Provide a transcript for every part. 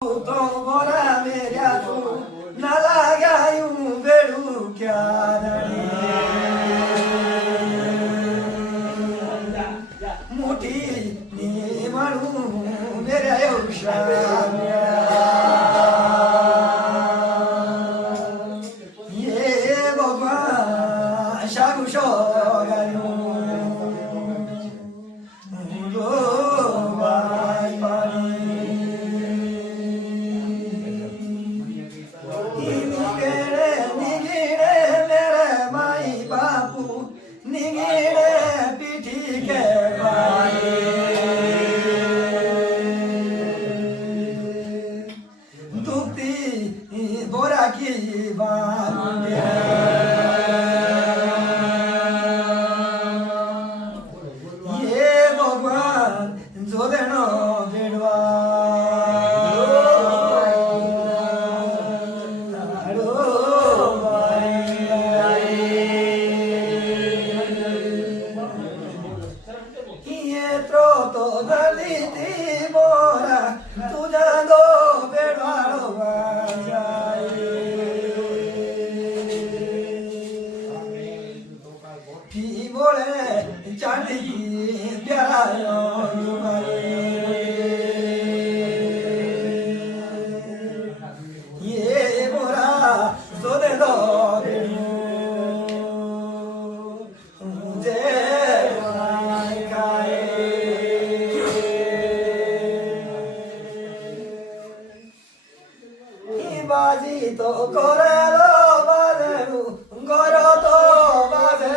तो मोरा मेरा तू न लगायूं बेड़ू क्या मुठी नी म्हणू मेरा ये भगवान शागु शोगायूं बाजी तो कोरेलो बाजेरू गोरो तो बाजे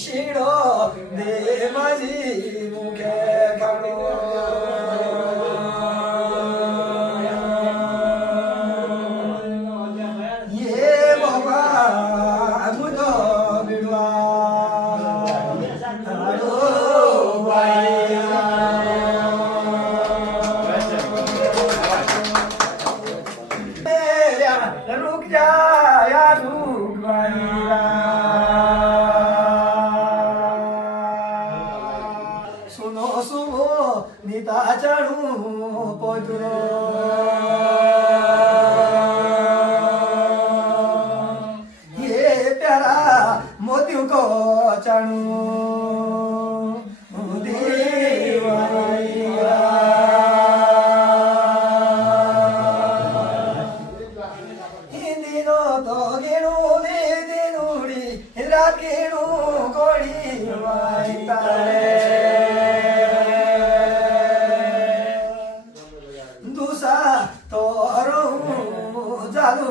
शिरो दे बाजी मुखे खानो ये बाबा मुझो बिड़वा रुक जा या रुक बनिया सुनो सुनो नीता चढ़ू पोतरो ये प्यारा मोतियों को चढ़ू दूसा तोरो जालू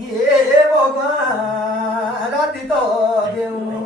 ये भगवान राती तो देऊ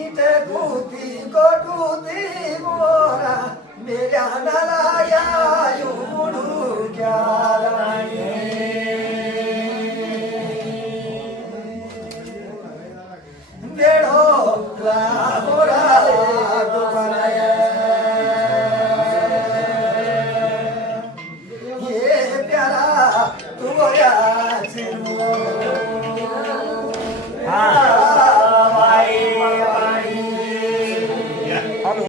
इते कुती कोटुती मोरा मेरा नलाया युमुडू क्या बेड़ो ला मोरा तो बनाया ये प्यारा तुम्हारा